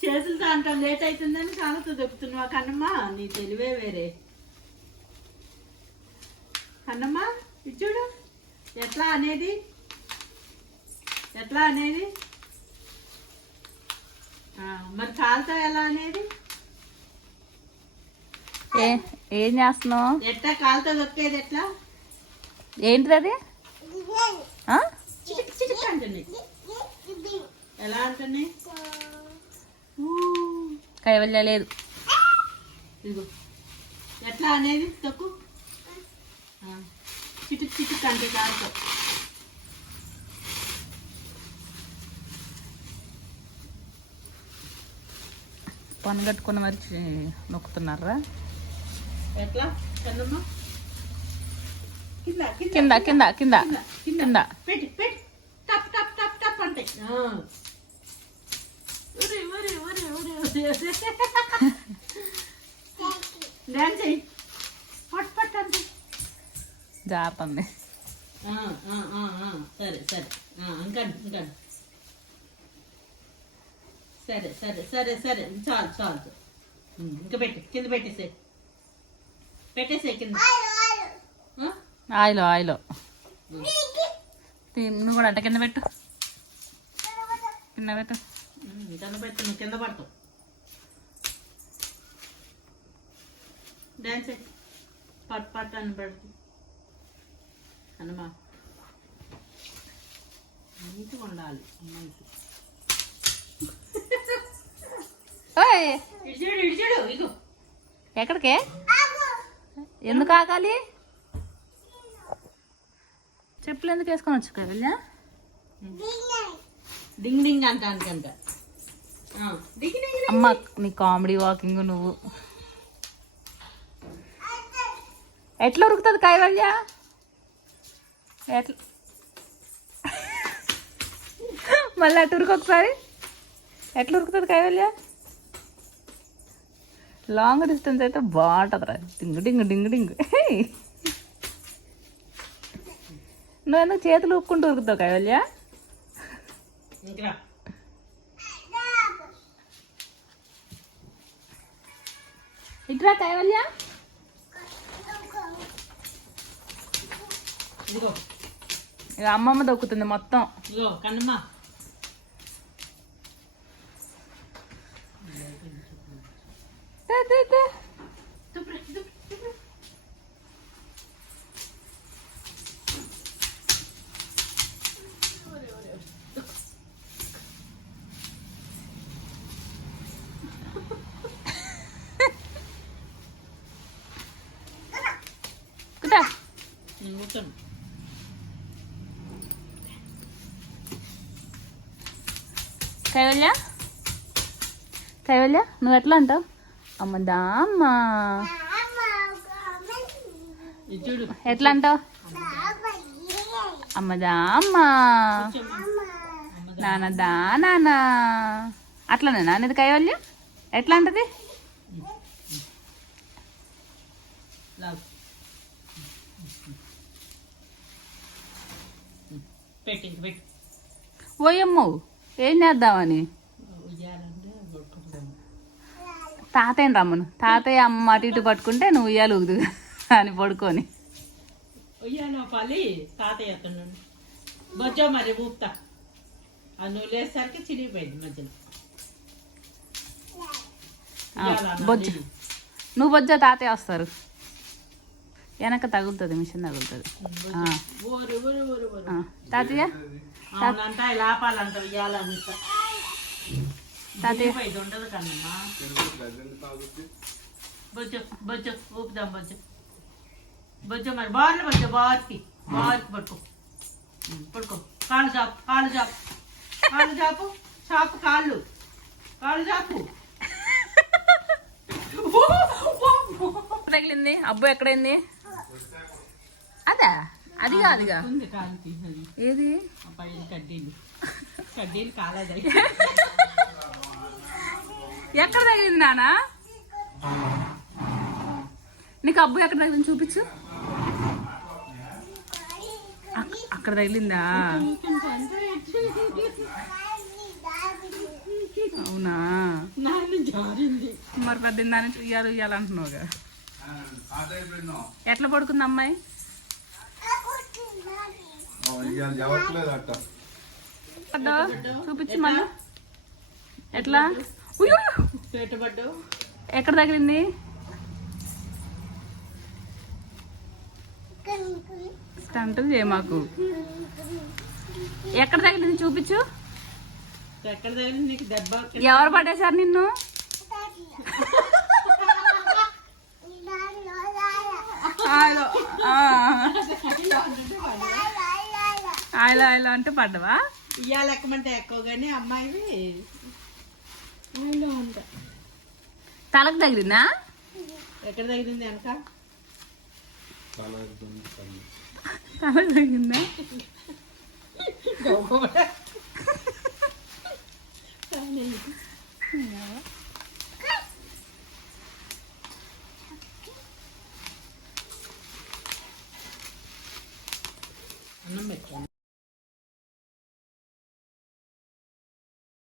చేతులతో అంత లేట్ అవుతుందని కాళ్ళతో దొక్కుతున్నావా కన్నమ్మ? నీ తెలివే వేరే. కన్నమ్మ ఇది చూడు. ఎట్లా అనేది? ఎట్లా అనేది? మరి కాలుతో ఎలా అనేది? ఏ చేస్తున్నావు? ఎట్లా? కాలుతో దొక్కేది ఎట్లా? ఏంటిది అది? ఎలా అంటుంది? ఊ, కైవల్య లేదు. ఇదిగో. ఎట్లా అనేది తక్కువ చిటిక్ చిటిక్ అంటే కాలుతో పని కట్టుకుని మరి నొక్కుతున్నారా? ఎట్లా? చందమ్మ కింద కింద కింద కింద కింద పెట్టి పెట్టి. టప్ టప్ టప్ టప్ అంటే అంటే ఆ. సరే సరే. ఆ, ఇంకండి ఇంకండి సరే సరే సరే సరే. చాలు చాలు. ఇంకా పెట్టి కింద పెట్టేసే పెట్టేసే కింద? ఆయిలో ఆయిలో. తీ- నువ్వు కూడా అట్ట కింద పెట్టు. కింద పెట్టు. కింద పెట్టి నువ్వు కింద పడతావు చెయ్యి. పట్ పట్ అని పెడుతూ అన్నమా నీట్గా ఉండాలి అమ్మాయికి ఓయ్ ఇడిచాడు ఇడిచాడు ఇగో ఎక్కడికే ఎందుకు ఆగాలి చెప్పులు ఎందుకు వేసుకొని వచ్చు కైవల్య డింగ్ డింగ్ అంటాను కనుక. అమ్మ నీ కామెడీ వాకింగ్ నువ్వు. ఎట్లా ఉరుకుతుంది కైవల్య? ఎట్లా? మళ్ళీ అటు ఉరుకు ఒకసారి. ఎట్లా ఉరుకుతుంది కైవల్య? లాంగ్ డిస్టెన్స్ అయితే బాగుంటుంది రా డింగు డింగు డింగు. డింగు నువ్వు ఎందుకు చేతులు ఉప్పుకుంటూ ఉరుకుతావు కైవల్య? ఇంకా ఇట్రా కైవల్య. ఇదిగో. ఇక అమ్మమ్మ దొక్కుతుంది మొత్తం. ఇదిగో కన్నమ్మ. నేను కూర్చోను కైవల్య? కైవల్య నువ్వు ఎట్లా అంటావు? అమ్మ దామ్మ. ఎట్లా అంటావు? అమ్మ దామ్మ. నాన్న దా నాన్న. అట్లనే నాన్నది కైవల్య? ఎట్లా అంటది? లాగు పెట్టి ఇంక పెట్టి ఓయమ్మో ఏం చేద్దామని తాతయ్యని రమ్మను. తాతయ్య అమ్మ అటు ఇటు పట్టుకుంటే నువ్వు ఉయ్యాలు ఊగుదు. అని పడుకొని. ఉయ్యాలో పాలి తాతయ్య ఎత్తున్నాడు బొజ్జో మరి ఊపుతా. అది నువ్వు లేసరికి చిరిగిపోయింది మధ్యలో. ఆ, ఉయ్యాల అన్నది. బొజ్జ నువ్వు బొజ్జ తాతయ్య వస్తారు. వెనక తగులుతుంది మిషన్ తగులుతుంది. తాతయ్య? తాతయ్య? బొజ్జు బొజ్జు ఊపుదాం బొజ్జు. బొజ్జు మరి బార్లు బొజ్జు బార్కి. బార్కి పట్టుకో. పడుకో కాళ్ళు చాపు కాళ్ళు చాపు. కాళ్ళు చాపు చాపు కాళ్ళు. కాళ్ళు చాపు. తగిలింది? అబ్బు ఎక్కడైంది? అదా? అది కాదుగా ఏది? కడ్డీలు. కడ్డీలు ఎక్కడ తగిలింది నానా నీకు అబ్బు ఎక్కడ తగిలింది చూపించు. అక్- అక్కడ తగిలిందా? అవునా? మరి పెద్ద దాన్ని ఉయ్యాలి ఉయ్యాలంటున్నావుగా ఎట్లా పడుకుంది అమ్మాయి? చూపించి మళ్ళీ. ఎట్లా? ఎక్కడ తగిలింది? స్టంట్ చేయమాకు ఎక్కడ తగిలింది చూపించు. ఎక్కడ తగిలింది నీకు దెబ్బ? ఎవరు పడేశారు నిన్ను? ఆయలో. ఆయలో ఆయలో అంటే పడ్డవా? ఇయ్యాలి ఎక్కమంటే ఎక్కువ కానీ ఉంటా తలకు తగిలిందా? ఎక్కడ తగిలింది వెనక. తలకు తగిలిందా?